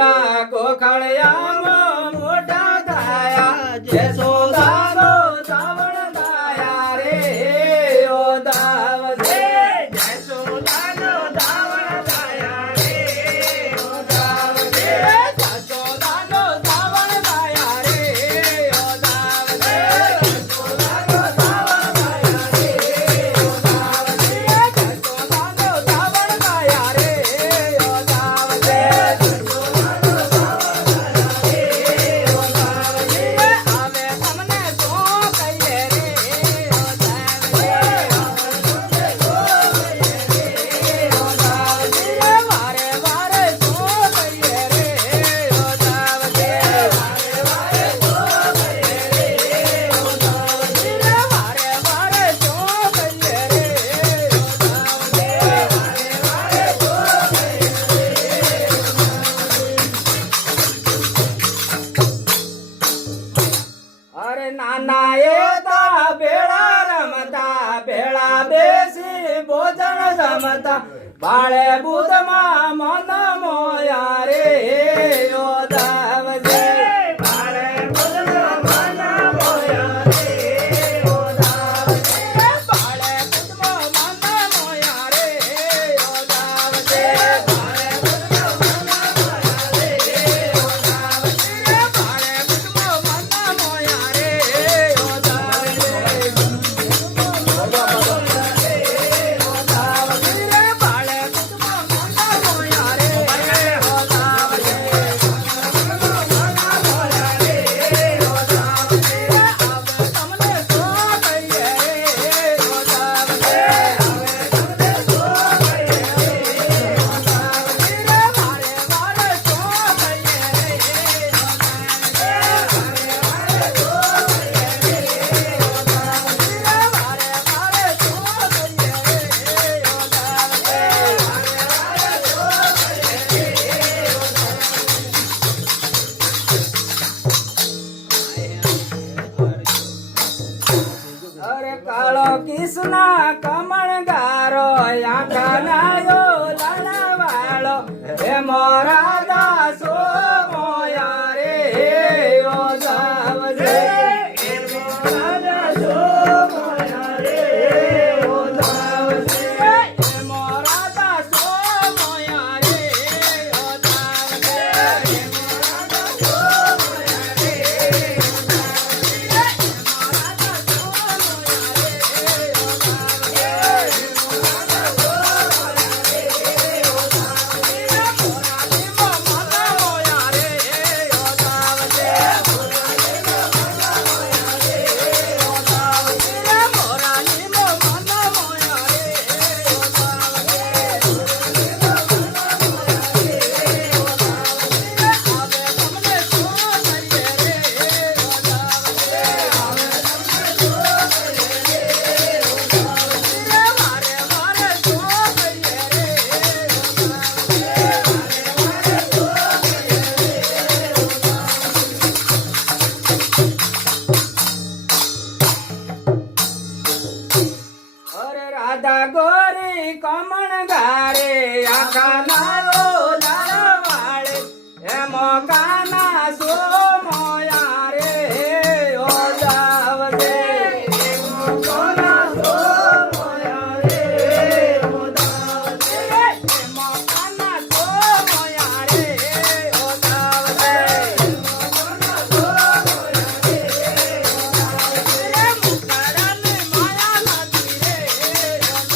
મોટા ગોખળિયામાં મોટા થયા જસોદાનો ધાવણ થયા રે ઓ દાવજે જસોદાનો ધાવણ થયા રે ઓ દાવજે જસોદાનો ધાવણ થયા રે ઓ દાવજે જસોદાનો ધાવણ થયા રે ઓ દાવજે જસોદાનો ધાવણ થયા રે ઓ દાવજે અરે નાના એતા ભેળા રમતા ભેળા બેસી ભોજન જમતા બાળે બુધમાં મન મોયા રે ઓ દાવજે બાળે બુધમાં મન મોયા રે ઓ દાવજે બાળે બુધમાં મન મોયા રે ઓ દાવજે બાળે બુધમાં મન મોયા રે ઓ દાવજે બાળે બુધમાં મન મોયા રે ઓ દાવજે અરે કાળો કિસના કમળ ગારો આખા નાયો લાલા વાળો હે મોરા દાસો મોયા રે ઓ દાવજે હે મોરા દાસો મોયા રે ઓ દાવજે હે મોરા દાસો મોયા રે ઓ દાવજે હે મોરા દાસો મોયા રે રાધા ગોરી કમણ ગારે આખા નાલો લાલા વાળે એમો કાના સો મોયા રે ઓ દાવજે એમો કાના સો મોયા રે ઓ દાવજે એમો કાના સો મોયા રે ઓ દાવજે એમો કાના સો મોયા રે ઓ દાવજે મુકાડાને માયા નથી રે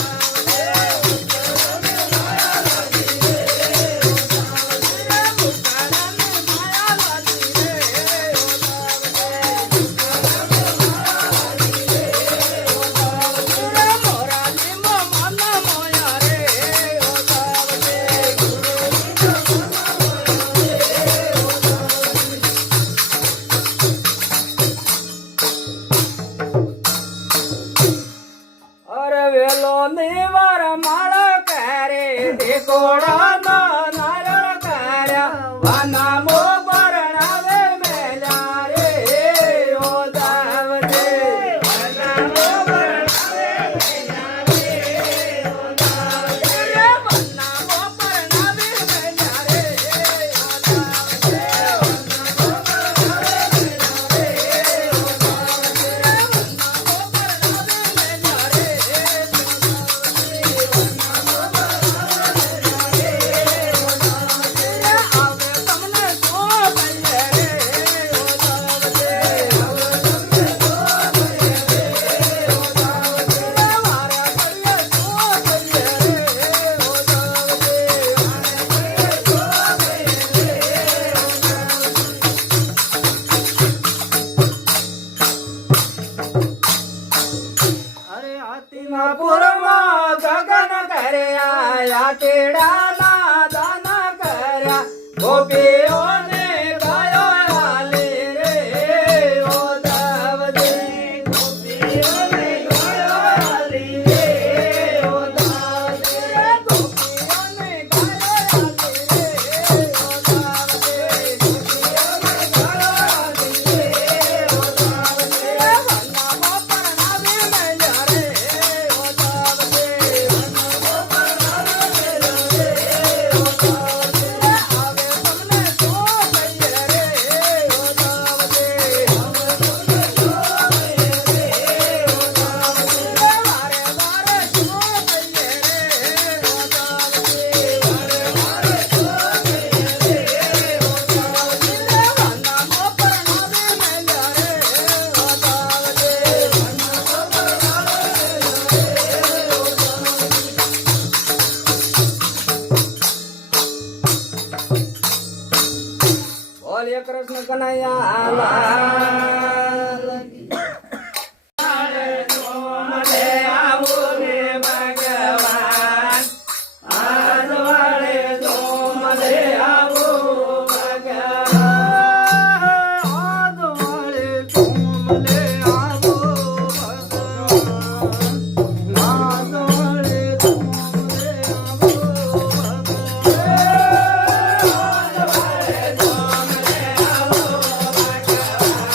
અરે વેલો નિવાર માળો કરે દેકોડા નારણ કર્યા વાના મો પરણાવે મેલ્યા રે ઓ દાવજે વાના મો પરણાવે મેલ્યા રે ઓ દાવજે વાના મો પરણાવે મેલ્યા રે ઓ દાવજે કેળાના દાન કર્યા ગોપીઓને ગાયો હાલી રે ઓ દાવજી ગોપીઓને ગાયો હાલી રે ઓ દાવજી ગોપીઓને ગાયો હાલી રે ઓ દાવજી ગોપીઓને ગાયો હાલી રે ઓ દાવજી વનમાં પરણાવે મેલ્યા રે ઓ દાવજી વનમાં પરણાવે મેલ્યા રે ઓ દાવજી આવે તમને શું કહીએ રે ઓ દાવજી આવે તમને શું કહીએ રે ઓ દાવજી વારે વારે શું કહીએ રે ઓ દાવજી વારે વારે શું કહીએ રે ઓ દાવજી વનમાં પરણાવે મેલ્યા રે ઓ દાવજી વનમાં પરણાવે બોલીએ કૃષ્ણ કનૈયા લાલ કી. મને આવું ને ભગવાન આજ વાળે તો મને આવું ભગવાન આજ વાળે તો મને આવું ભગવાન આજ વાળે તો મને આવું ભગવાન આજ વાળે તો મને આવું ભગવાન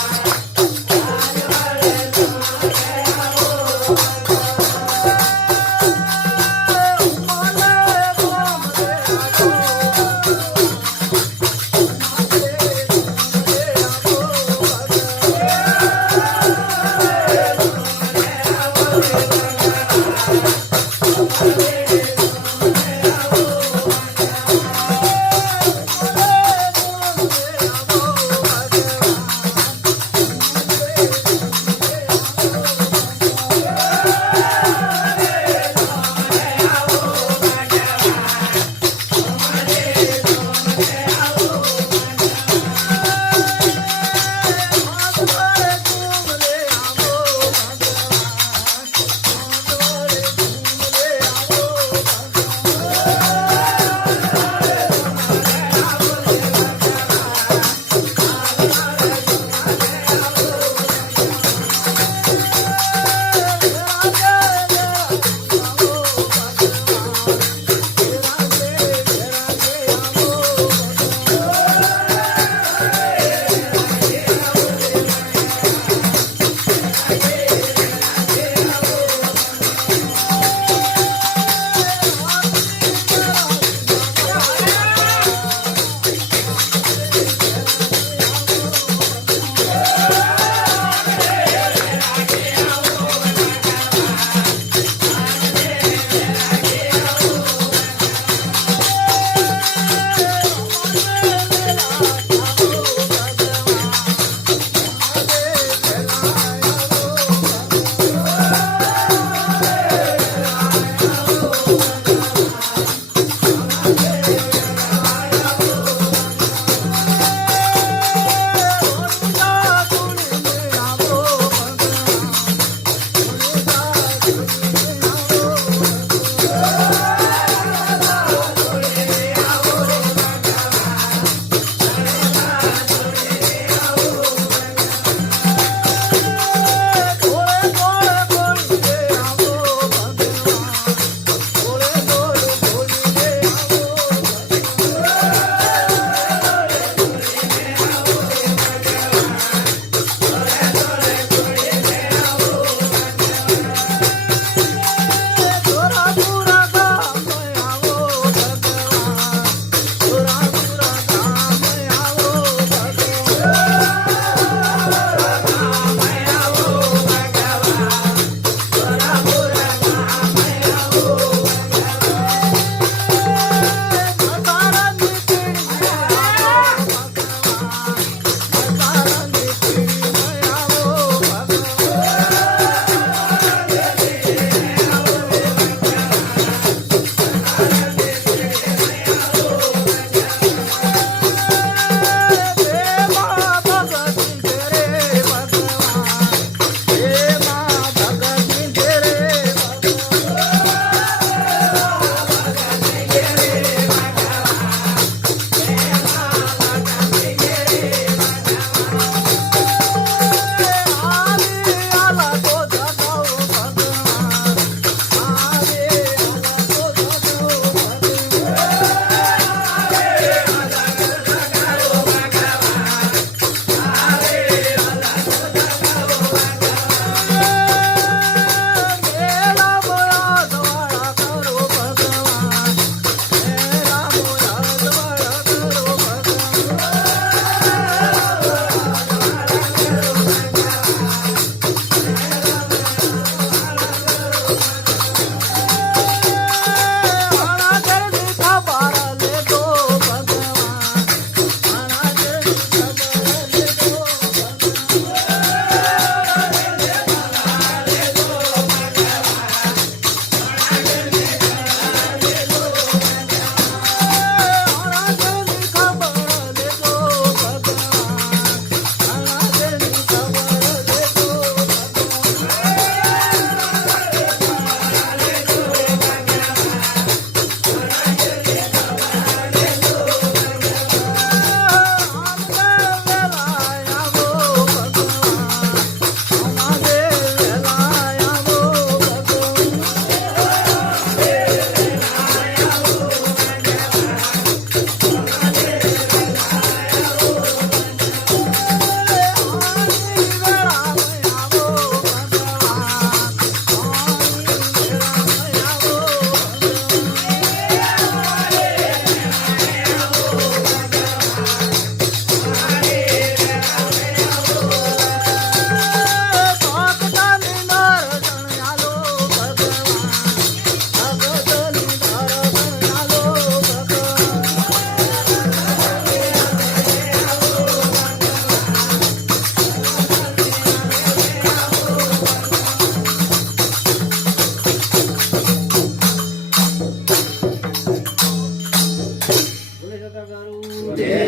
જય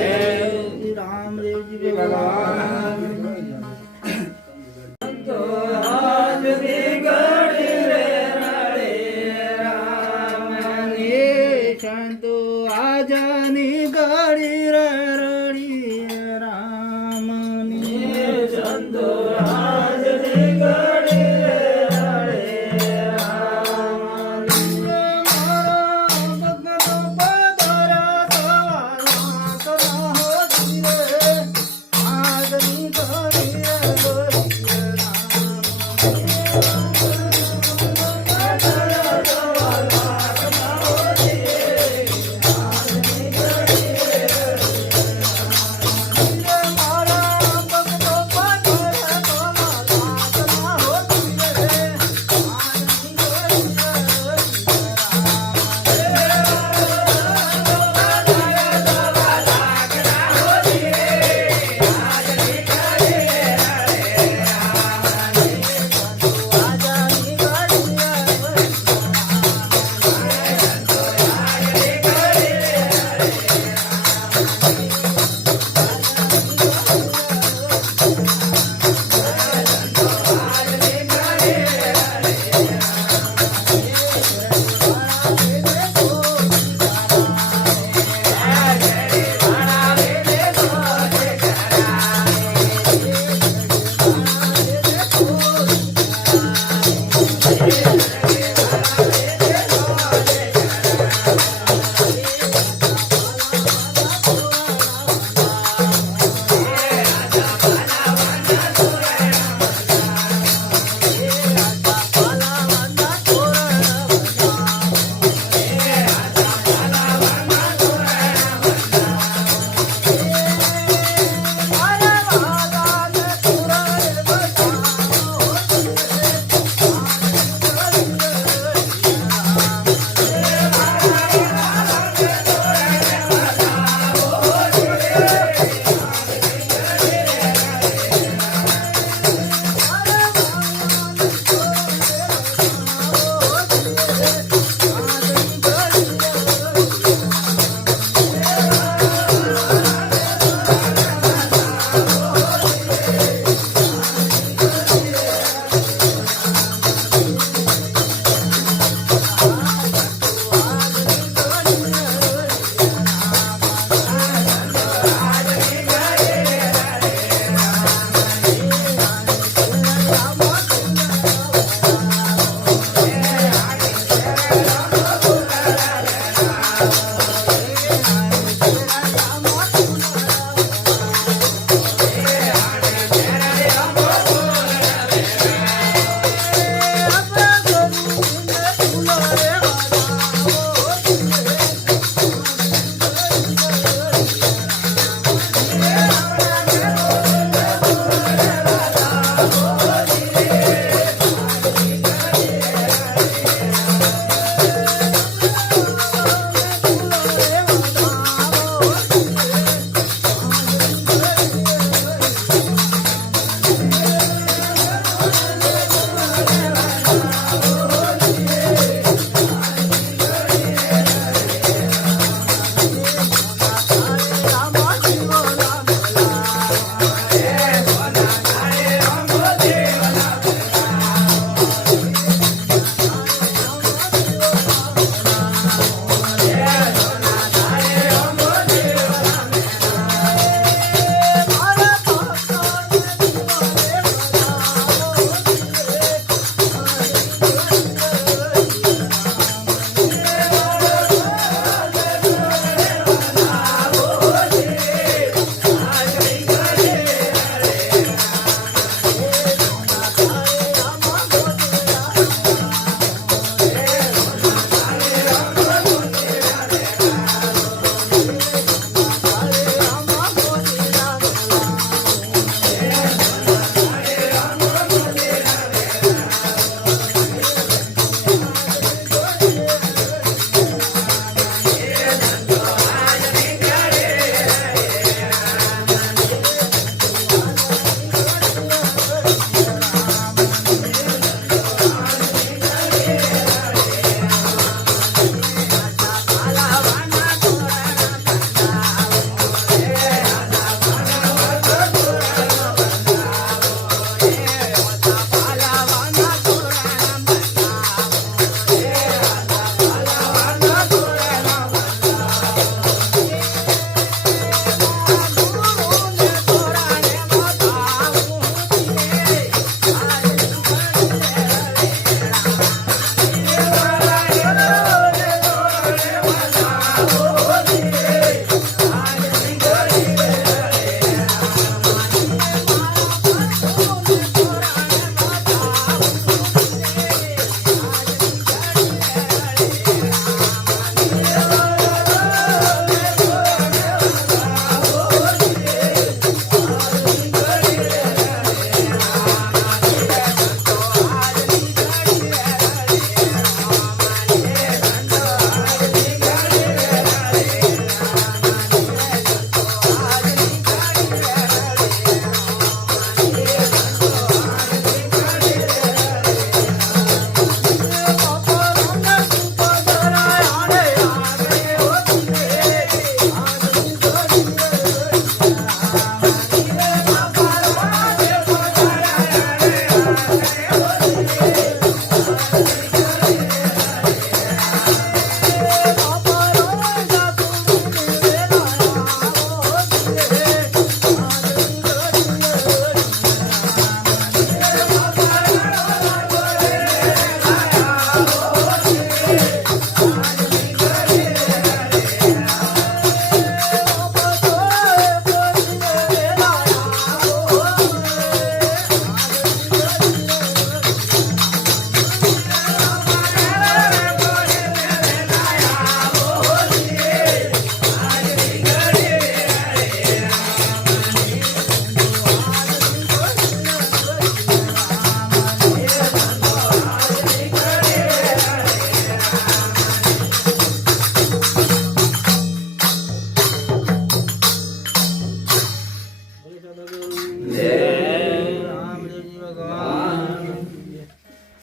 રામદેવજી ભગવાન તો આજની ઘડી રે રડે રામની સંતો આજા